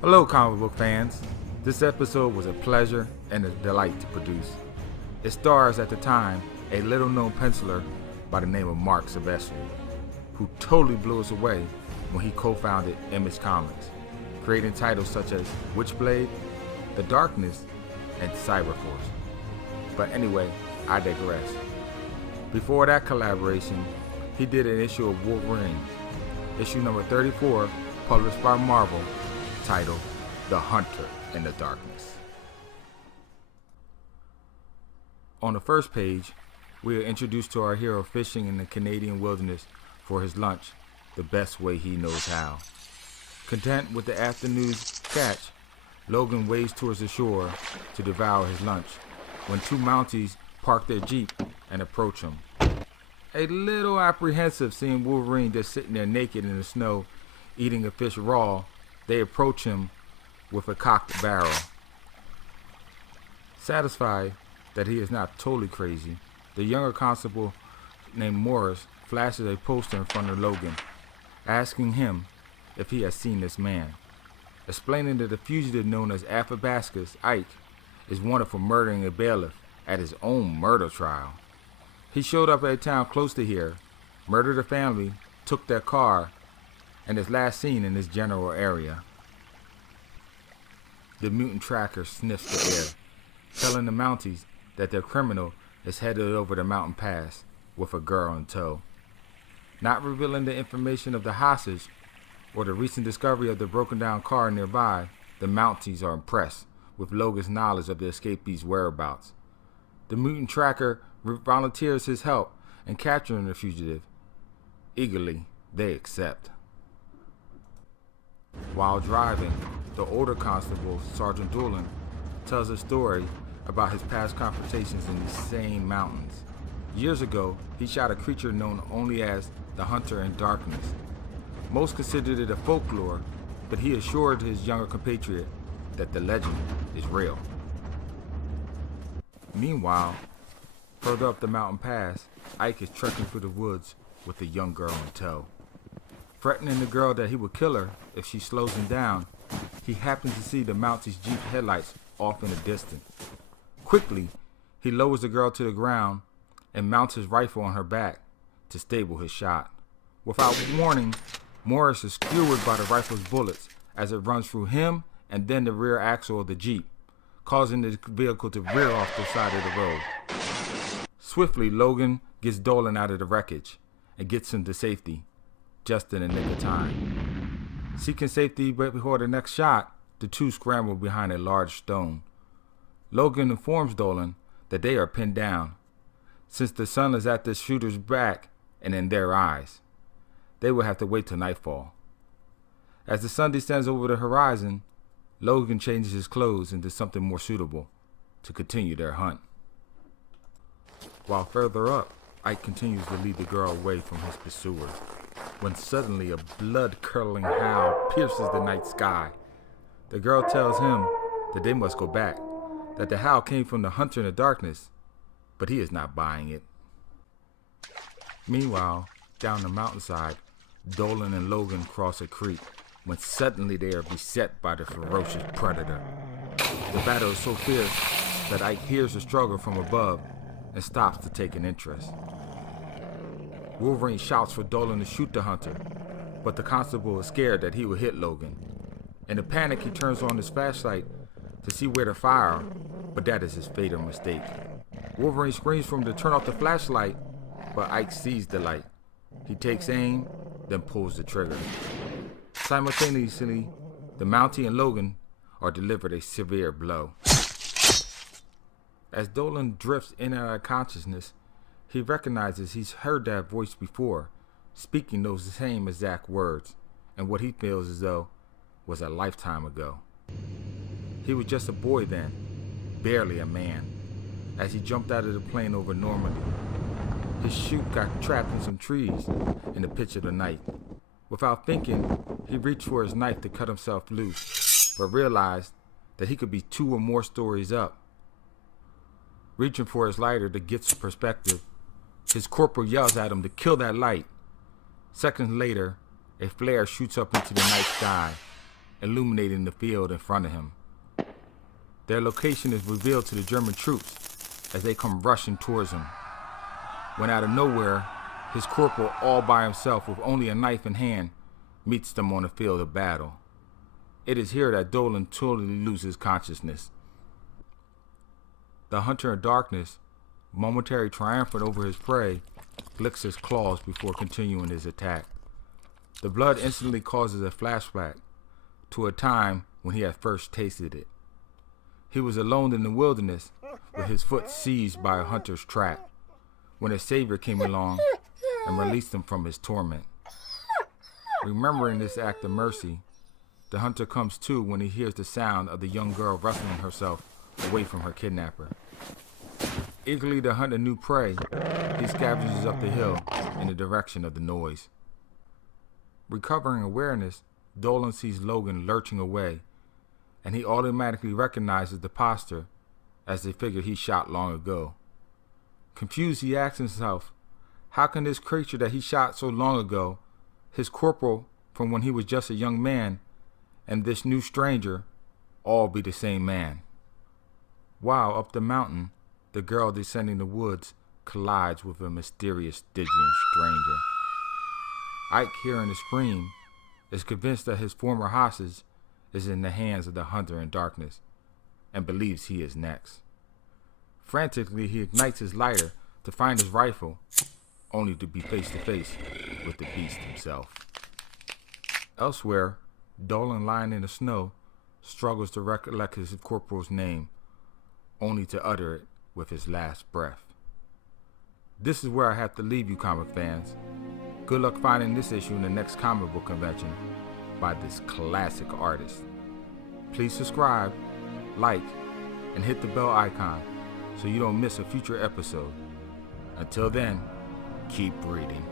Hello, comic book fans. This episode was a pleasure and a delight to produce. It stars, at the time, a little-known penciler by the name of Mark Silvestri, who totally blew us away when he co-founded Image Comics, creating titles such as Witchblade, The Darkness, and Cyberforce. But anyway, I digress. Before that collaboration, he did an issue of Wolverine, issue number 34, published by Marvel, titled The Hunter in the Darkness. On the first page, we are introduced to our hero fishing in the Canadian wilderness for his lunch the best way he knows how. Content with the afternoon's catch, Logan wades towards the shore to devour his lunch when two Mounties park their Jeep and approach him. A little apprehensive seeing Wolverine just sitting there naked in the snow eating a fish raw, they approach him with a cocked barrel. Satisfied that he is not totally crazy, the younger constable named Morris flashes a poster in front of Logan, asking him if he has seen this man, explaining that the fugitive known as Athabascus Ike is wanted for murdering a bailiff at his own murder trial. He showed up at a town close to here, murdered a family, took their car, and is last seen in this general area. The mutant tracker sniffs the air, telling the Mounties that their criminal is headed over the mountain pass with a girl in tow. Not revealing the information of the hostage or the recent discovery of the broken down car nearby, the Mounties are impressed with Logan's knowledge of the escapee's whereabouts. The mutant tracker volunteers his help in capturing the fugitive. Eagerly, they accept. While driving, the older constable, Sergeant Doolin, tells a story about his past confrontations in these same mountains. Years ago, he shot a creature known only as the Hunter in Darkness. Most considered it a folklore, but he assured his younger compatriot that the legend is real. Meanwhile, further up the mountain pass, Ike is trekking through the woods with a young girl in tow. Threatening the girl that he would kill her if she slows him down, he happens to see the Mountie's Jeep headlights off in the distance. Quickly, he lowers the girl to the ground and mounts his rifle on her back to stable his shot. Without warning, Morris is skewered by the rifle's bullets as it runs through him and then the rear axle of the Jeep, causing the vehicle to rear off the side of the road. Swiftly, Logan gets Dolan out of the wreckage and gets him to safety, just in the nick of time. Seeking safety before the next shot, the two scramble behind a large stone. Logan informs Dolan that they are pinned down, since the sun is at the shooter's back and in their eyes. They will have to wait till nightfall. As the sun descends over the horizon, Logan changes his clothes into something more suitable to continue their hunt. While further up, Ike continues to lead the girl away from his pursuer, when suddenly a blood-curdling howl pierces the night sky. The girl tells him that they must go back, that the howl came from the Hunter in the Darkness, but he is not buying it. Meanwhile, down the mountainside, Dolan and Logan cross a creek, when suddenly they are beset by the ferocious predator. The battle is so fierce that Ike hears the struggle from above and stops to take an interest. Wolverine shouts for Dolan to shoot the Hunter, but the constable is scared that he will hit Logan. In a panic, he turns on his flashlight to see where to fire, but that is his fatal mistake. Wolverine screams for him to turn off the flashlight, but Ike sees the light. He takes aim, then pulls the trigger. Simultaneously, the Mountie and Logan are delivered a severe blow. As Dolan drifts in and out of consciousness, he recognizes he's heard that voice before, speaking those same exact words, and what he feels as though was a lifetime ago. He was just a boy then, barely a man, as he jumped out of the plane over Normandy. His chute got trapped in some trees in the pitch of the night. Without thinking, he reached for his knife to cut himself loose, but realized that he could be 2 or more stories up. Reaching for his lighter to get some perspective, his corporal yells at him to kill that light. Seconds later, a flare shoots up into the night sky, illuminating the field in front of him. Their location is revealed to the German troops as they come rushing towards him, when out of nowhere, his corporal, all by himself with only a knife in hand, meets them on the field of battle. It is here that Dolan totally loses consciousness. The hunter in darkness, momentarily triumphant over his prey, licks his claws before continuing his attack. The blood instantly causes a flashback to a time when he had first tasted it. He was alone in the wilderness with his foot seized by a hunter's trap when his savior came along and released him from his torment. Remembering this act of mercy, the hunter comes to when he hears the sound of the young girl wrestling herself away from her kidnapper. Eagerly to hunt a new prey, he scavenges up the hill in the direction of the noise. Recovering awareness, Dolan sees Logan lurching away, and he automatically recognizes the posture as the figure he shot long ago. Confused, he asks himself, how can this creature that he shot so long ago, his corporal from when he was just a young man, and this new stranger all be the same man? While up the mountain, the girl descending the woods collides with a mysterious Stygian stranger. Ike, hearing the scream, is convinced that his former hostage is in the hands of the hunter in darkness and believes he is next. Frantically, he ignites his lighter to find his rifle, only to be face to face with the beast himself. Elsewhere, Dolan, lying in the snow, struggles to recollect his corporal's name, only to utter it with his last breath. This is where I have to leave you, comic fans. Good luck finding this issue in the next comic book convention by this classic artist. Please subscribe, like, and hit the bell icon so you don't miss a future episode. Until then, keep reading.